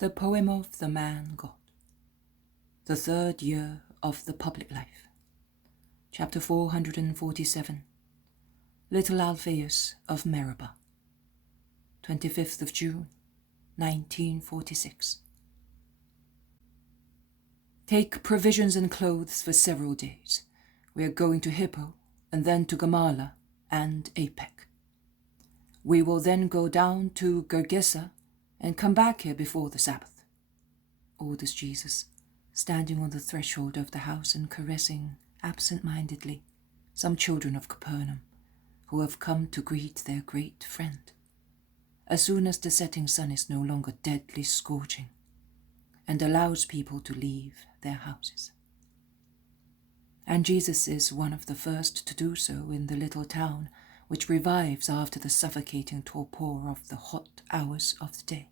The Poem of the Man-God. The Third Year of the Public Life. Chapter 447. Little Alphaeus of Meroba. 25th of June, 1946. Take provisions and clothes for several days. We are going to Hippo, and then to Gamala and Apec. We will then go down to Gergesa and come back here before the Sabbath, orders Jesus, standing on the threshold of the house and caressing, absent-mindedly, some children of Capernaum who have come to greet their great friend, as soon as the setting sun is no longer deadly scorching and allows people to leave their houses. And Jesus is one of the first to do so in the little town which revives after the suffocating torpor of the hot hours of the day.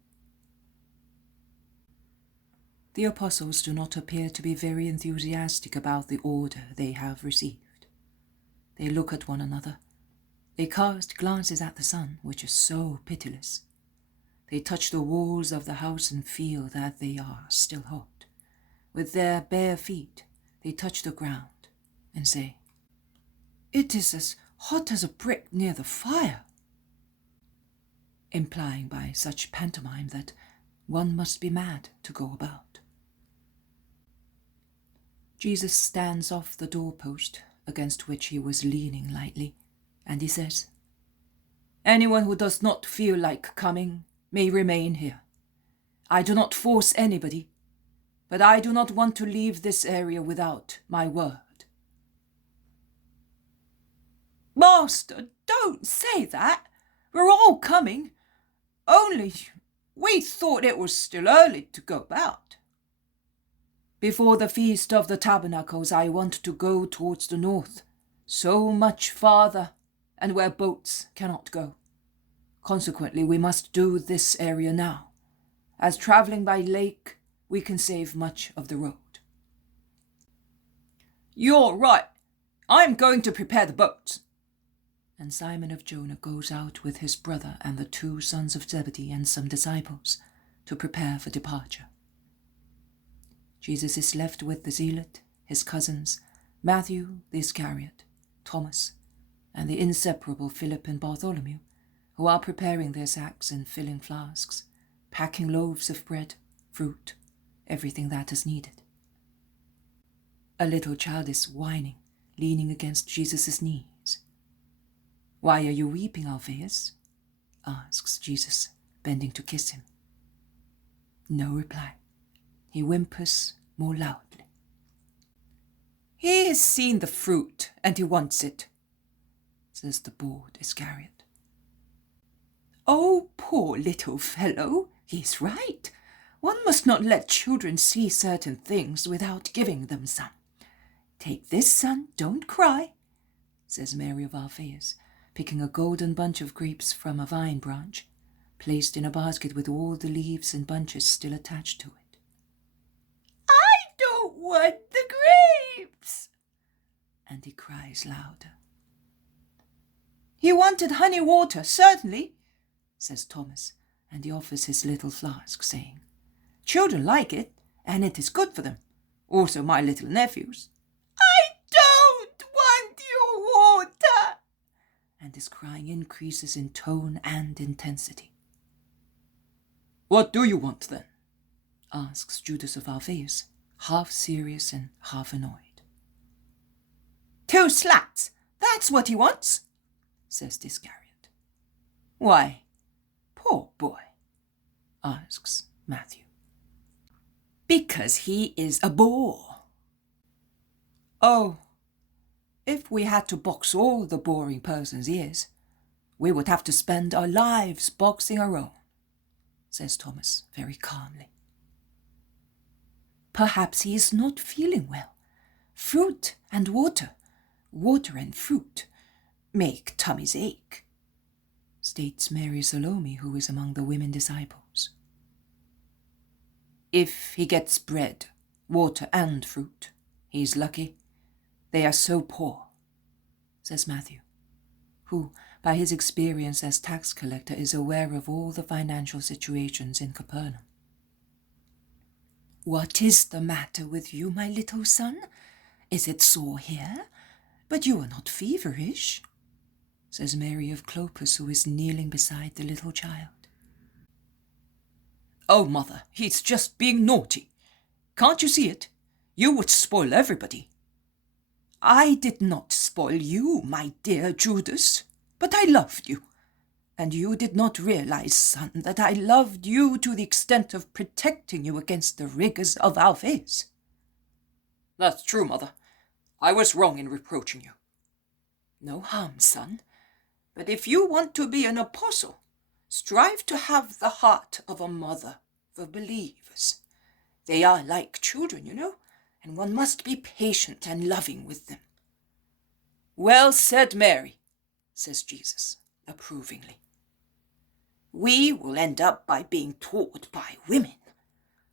The apostles do not appear to be very enthusiastic about the order they have received. They look at one another. They cast glances at the sun, which is so pitiless. They touch the walls of the house and feel that they are still hot. With their bare feet, they touch the ground and say, "It is as hot as a brick near the fire," implying by such pantomime that one must be mad to go about. Jesus stands off the doorpost against which he was leaning lightly, and he says, "Anyone who does not feel like coming may remain here. I do not force anybody, but I do not want to leave this area without my word." "Master, don't say that. We're all coming. Only we thought it was still early to go about. Before the Feast of the Tabernacles, I want to go towards the north, so much farther, and where boats cannot go. Consequently, we must do this area now, as traveling by lake, we can save much of the road." "You're right. I'm going to prepare the boats." And Simon of Jonah goes out with his brother and the 2 sons of Zebedee and some disciples to prepare for departure. Jesus is left with the zealot, his cousins, Matthew the Iscariot, Thomas, and the inseparable Philip and Bartholomew, who are preparing their sacks and filling flasks, packing loaves of bread, fruit, everything that is needed. A little child is whining, leaning against Jesus' knees. "Why are you weeping, Alphaeus?" asks Jesus, bending to kiss him. No reply. He whimpers more loudly. "He has seen the fruit, and he wants it," says the bored Iscariot. "Oh, poor little fellow, he's right. One must not let children see certain things without giving them some. Take this, son, don't cry," says Mary of Alphaeus, picking a golden bunch of grapes from a vine branch, placed in a basket with all the leaves and bunches still attached to it. "I don't want the grapes," and he cries louder. "He wanted honey water, certainly," says Thomas, and he offers his little flask, saying, "Children like it, and it is good for them. Also my little nephews." "I don't want your water," and his crying increases in tone and intensity. "What do you want, then?" asks Judas of Alphaeus, half serious and half annoyed. "2 slats, that's what he wants," says the Iscariot. "Why, poor boy?" asks Matthew. "Because he is a bore." "Oh, if we had to box all the boring persons he is, we would have to spend our lives boxing our own," says Thomas very calmly. "Perhaps he is not feeling well. Fruit and water and fruit, make tummies ache," states Mary Salome, who is among the women disciples. "If he gets bread, water, and fruit, he's lucky. They are so poor," says Matthew, who, by his experience as tax collector, is aware of all the financial situations in Capernaum. What is the matter with you, my little son? Is it sore here? But you are not feverish, says Mary of Clopas, who is kneeling beside the little child. Oh, mother, he's just being naughty. Can't you see it? You would spoil everybody. I did not spoil you, my dear Judas, but I loved you. And you did not realize, son, that I loved you to the extent of protecting you against the rigours of Alphaeus. That's true, mother. I was wrong in reproaching you. No harm, son. But if you want to be an apostle, strive to have the heart of a mother for believers. They are like children, you know, and one must be patient and loving with them. Well said, Mary, says Jesus, approvingly. We will end up by being taught by women,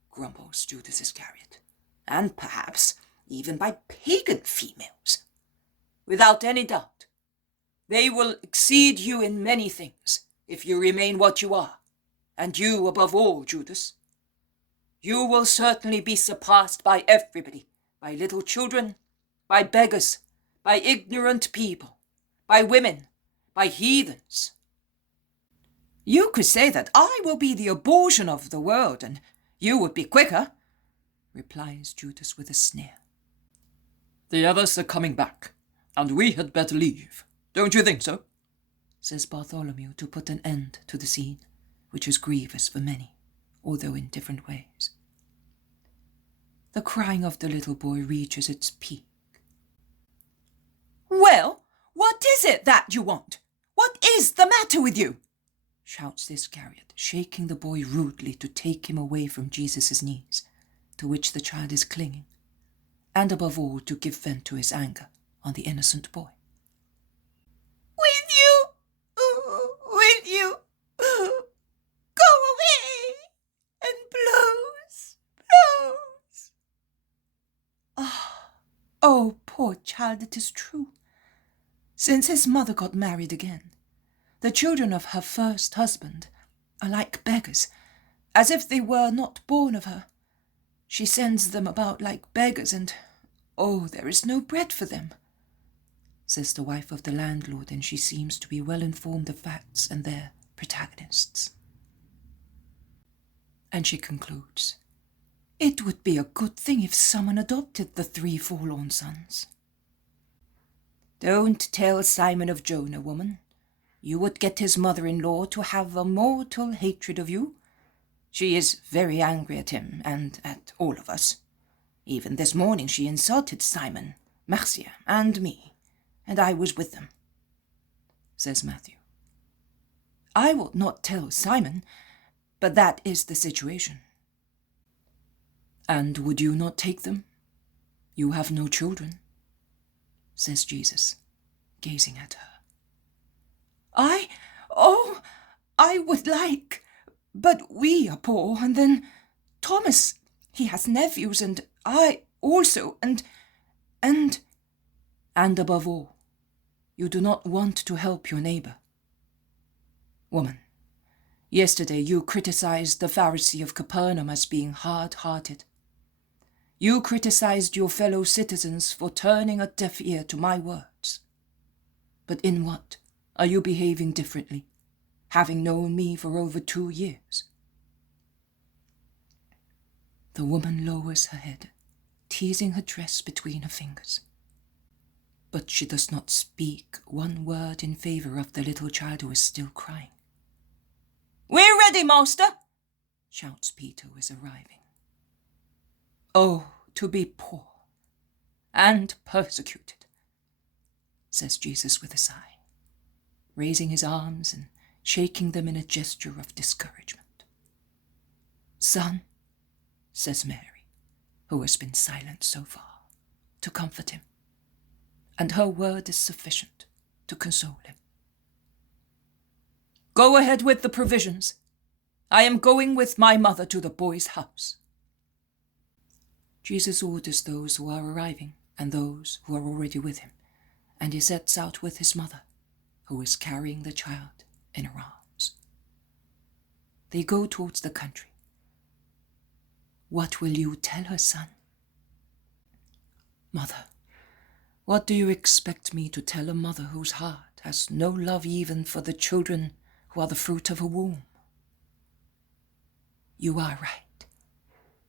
grumbles Judas Iscariot, and perhaps even by pagan females. Without any doubt, they will exceed you in many things if you remain what you are, and you above all, Judas. You will certainly be surpassed by everybody, by little children, by beggars, by ignorant people, by women, by heathens. You could say that I will be the abortion of the world, and you would be quicker, replies Judas with a sneer. The others are coming back, and we had better leave. Don't you think so? Says Bartholomew, to put an end to the scene, which was grievous for many, although in different ways. The crying of the little boy reaches its peak. Well, what is it that you want? What is the matter with you? Shouts the Iscariot, shaking the boy rudely to take him away from Jesus' knees, to which the child is clinging, and above all to give vent to his anger on the innocent boy. With you, go away, and blows. Oh, poor child, it is true. Since his mother got married again, the children of her first husband are like beggars, as if they were not born of her. She sends them about like beggars, and, oh, there is no bread for them, says the wife of the landlord, and she seems to be well informed of facts and their protagonists. And she concludes, it would be a good thing if someone adopted the 3 forlorn sons. Don't tell Simon of Jonah, woman. You would get his mother-in-law to have a mortal hatred of you. She is very angry at him and at all of us. Even this morning she insulted Simon, Marcia, and me, and I was with them, says Matthew. I will not tell Simon, but that is the situation. And would you not take them? You have no children, says Jesus, gazing at her. I would like, but we are poor, and then Thomas, he has nephews, and I also, and above all, you do not want to help your neighbor. Woman, yesterday you criticized the Pharisee of Capernaum as being hard-hearted. You criticized your fellow citizens for turning a deaf ear to my words. But in what are you behaving differently, having known me for over 2 years? The woman lowers her head, teasing her dress between her fingers. But she does not speak one word in favor of the little child who is still crying. We're ready, master, shouts Peter, who is arriving. Oh, to be poor and persecuted, says Jesus with a sigh, raising his arms and shaking them in a gesture of discouragement. Son, says Mary, who has been silent so far, to comfort him, and her word is sufficient to console him. Go ahead with the provisions. I am going with my mother to the boy's house. Jesus orders those who are arriving and those who are already with him, and he sets out with his mother, who is carrying the child in her arms. They go towards the country. What will you tell her, son? Mother, what do you expect me to tell a mother whose heart has no love even for the children who are the fruit of her womb? You are right.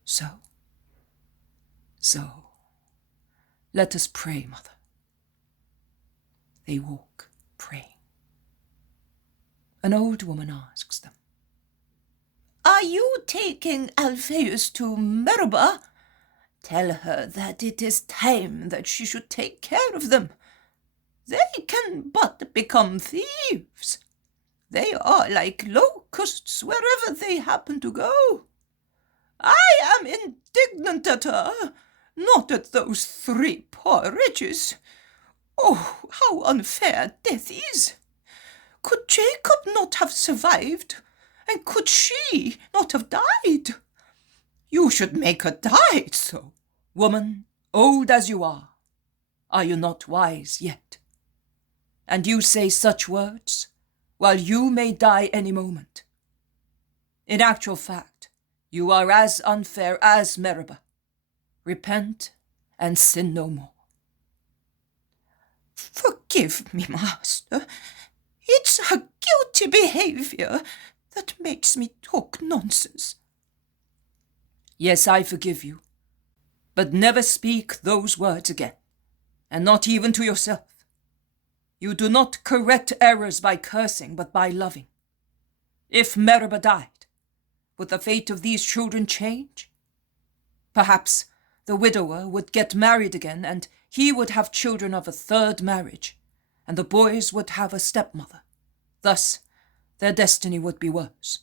So, let us pray, mother. They walk, praying. An old woman asks them, Are you taking Alphaeus to Meroba? Tell her that it is time that she should take care of them. They can but become thieves. They are like locusts wherever they happen to go. I am indignant at her, not at those 3 poor wretches. Oh, how unfair death is! Could Jacob not have survived? And could she not have died? You should make her die so. Woman, old as you are you not wise yet? And you say such words, while you may die any moment. In actual fact, you are as unfair as Meroba. Repent and sin no more. Forgive me, master. It's her guilty behavior that makes me talk nonsense. Yes, I forgive you, but never speak those words again, and not even to yourself. You do not correct errors by cursing, but by loving. If Meroba died, would the fate of these children change? Perhaps the widower would get married again, and he would have children of a 3rd marriage, and the boys would have a stepmother. Thus, their destiny would be worse.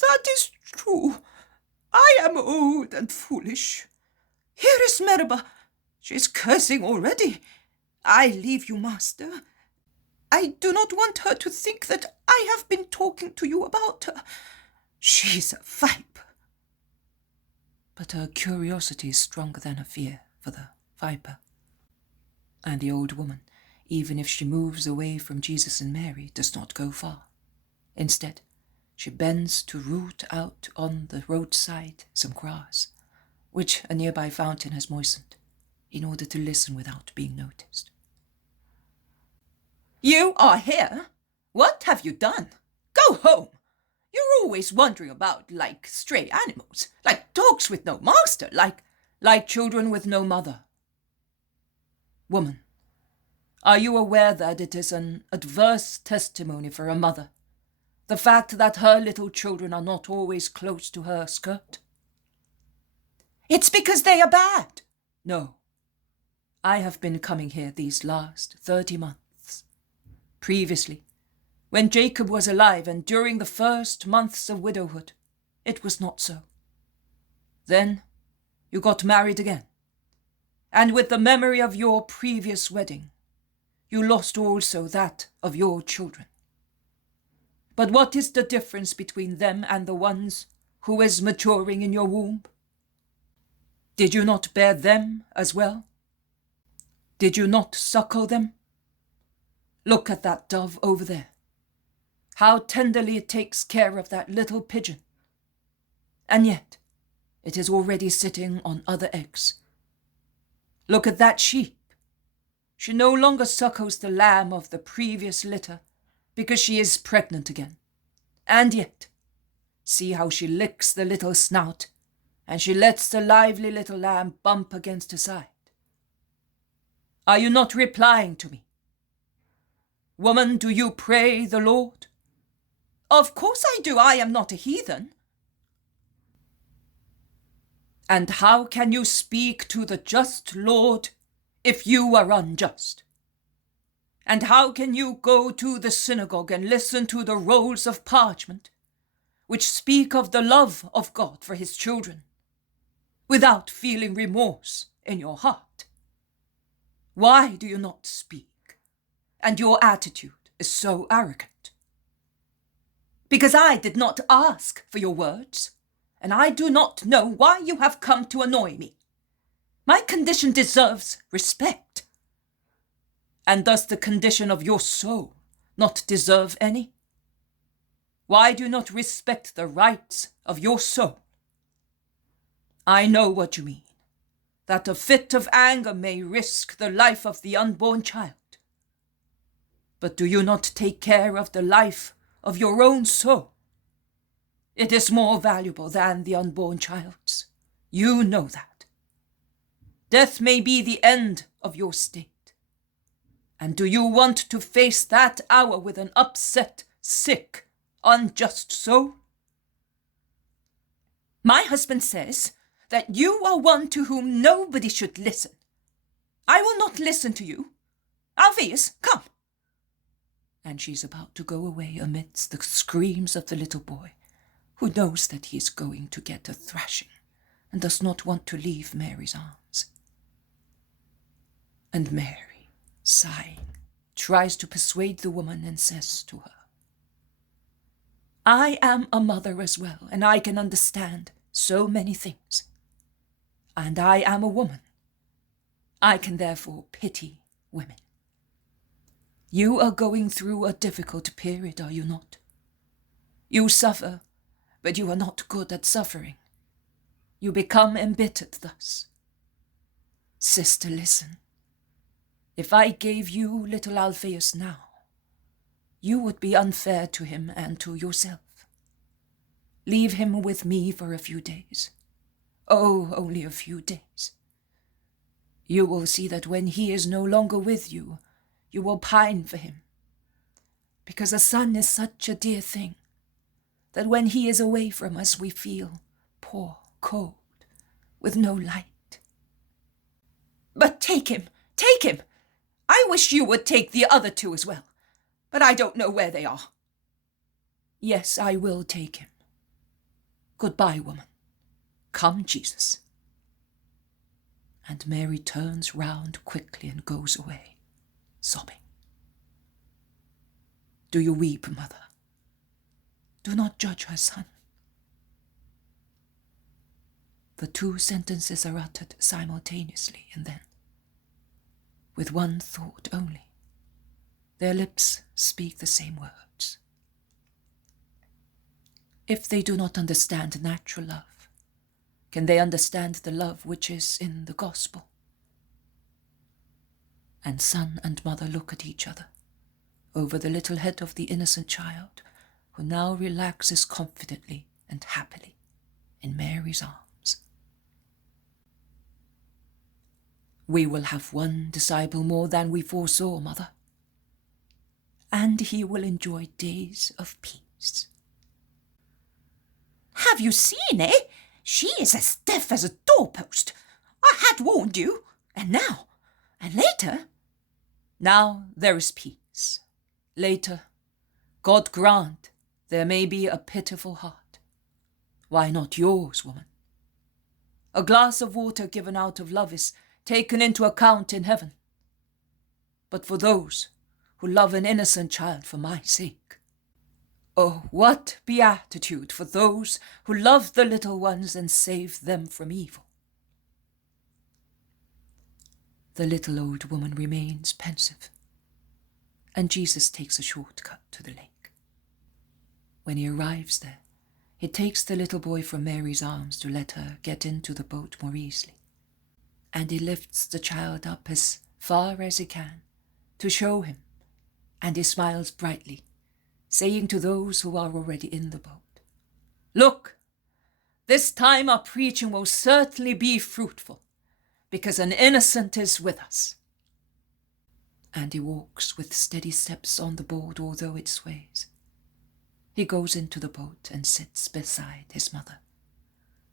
That is true. I am old and foolish. Here is Meroba. She is cursing already. I leave you, master. I do not want her to think that I have been talking to you about her. She is a viper. But her curiosity is stronger than her fear for the viper. And the old woman, even if she moves away from Jesus and Mary, does not go far. Instead, she bends to root out on the roadside some grass, which a nearby fountain has moistened, in order to listen without being noticed. You are here? What have you done? Go home. You're always wandering about like stray animals, like dogs with no master, like children with no mother. Woman, are you aware that it is an adverse testimony for a mother, the fact that her little children are not always close to her skirt? It's because they are bad. No. I have been coming here these last 30 months. Previously, when Jacob was alive and during the first months of widowhood, it was not so. Then you got married again, and with the memory of your previous wedding, you lost also that of your children. But what is the difference between them and the ones who is maturing in your womb? Did you not bear them as well? Did you not suckle them? Look at that dove over there. How tenderly it takes care of that little pigeon. And yet, it is already sitting on other eggs. Look at that sheep. She no longer suckles the lamb of the previous litter because she is pregnant again. And yet, see how she licks the little snout, and she lets the lively little lamb bump against her side. Are you not replying to me? Woman, do you pray the Lord? Of course I do. I am not a heathen. And how can you speak to the just Lord if you are unjust? And how can you go to the synagogue and listen to the rolls of parchment, which speak of the love of God for his children, without feeling remorse in your heart? Why do you not speak? And your attitude is so arrogant. Because I did not ask for your words, and I do not know why you have come to annoy me. My condition deserves respect. And does the condition of your soul not deserve any? Why do you not respect the rights of your soul? I know what you mean, that a fit of anger may risk the life of the unborn child. But do you not take care of the life of your own soul? It is more valuable than the unborn child's. You know that. Death may be the end of your state. And do you want to face that hour with an upset, sick, unjust soul? My husband says that you are one to whom nobody should listen. I will not listen to you. Alphaeus, come. And she's about to go away amidst the screams of the little boy, who knows that he is going to get a thrashing and does not want to leave Mary's arms. And Mary, sighing, tries to persuade the woman and says to her, I am a mother as well, and I can understand so many things. And I am a woman. I can therefore pity women. You are going through a difficult period, are you not? You suffer, but you are not good at suffering. You become embittered thus. Sister, listen. If I gave you little Alphaeus now, you would be unfair to him and to yourself. Leave him with me for a few days. Oh, only a few days. You will see that when he is no longer with you, you will pine for him. Because a son is such a dear thing, that when he is away from us we feel poor, cold, with no light. But take him, take him! I wish you would take the other two as well, but I don't know where they are. Yes, I will take him. Goodbye, woman. Come, Jesus. And Mary turns round quickly and goes away, sobbing. Do you weep, mother? Do not judge her son. The two sentences are uttered simultaneously, and then, with one thought only, their lips speak the same words. If they do not understand natural love, can they understand the love which is in the gospel? And son and mother look at each other over the little head of the innocent child, who now relaxes confidently and happily in Mary's arms. We will have one disciple more than we foresaw, mother, and he will enjoy days of peace. Have you seen, eh? She is as deaf as a doorpost. I had warned you, and now, and later. Now there is peace. Later, God grant there may be a pitiful heart. Why not yours, woman? A glass of water given out of love is taken into account in heaven. But for those who love an innocent child for my sake, oh, what beatitude for those who love the little ones and save them from evil. The little old woman remains pensive, and Jesus takes a shortcut to the lake. When he arrives there, he takes the little boy from Mary's arms to let her get into the boat more easily, and he lifts the child up as far as he can to show him, and he smiles brightly, saying to those who are already in the boat, Look, this time our preaching will certainly be fruitful, because an innocent is with us. And he walks with steady steps on the board, although it sways. He goes into the boat and sits beside his mother,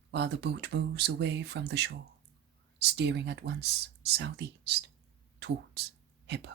while the boat moves away from the shore, steering at once southeast towards Hippo.